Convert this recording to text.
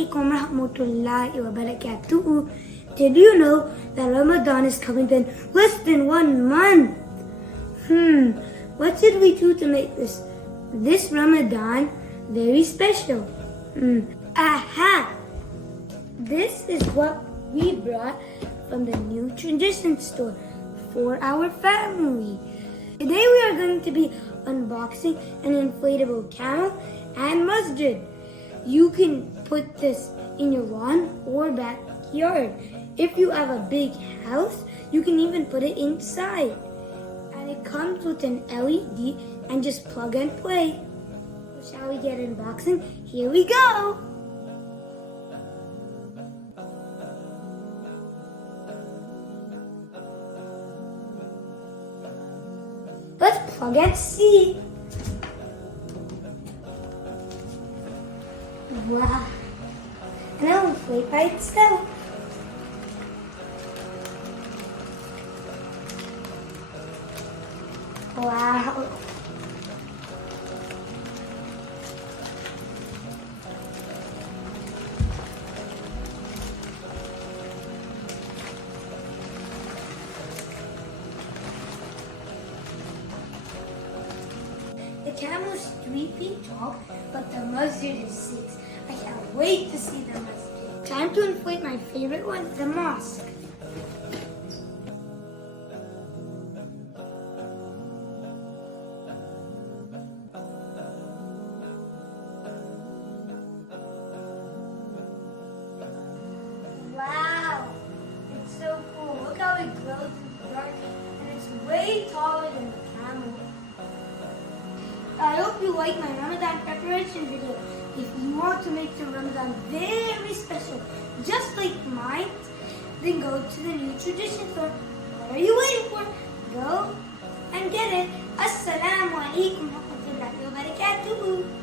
alaikum rahmatullahi wa barakatuh. Did you know that Ramadan is coming in less than 1 month? What should we do to make this Ramadan very special? Aha! This is what we brought from the new tradition store for our family. Today we are going to be unboxing an inflatable camel and Masjid. You can put this in your lawn or backyard. If you have a big house, you can even put it inside. And it comes with an LED and just plug and play. So shall we get unboxing? Here we go! Let's plug and see. Wow. And it'll inflate by itself. Wow. The camel is 3 feet tall, but the Masjid is 6. I can't wait to see the Masjid. Time to inflate my favorite one, the mosque. Wow, it's so cool. Look how it glows in the dark, and it's way taller than the camel. I hope you like my Ramadan preparation video. If you want to make your Ramadan very special, just like mine, then go to the new tradition store. What are you waiting for? Go and get it. Assalamu alaikum wa rahmatullahi wa barakatuh.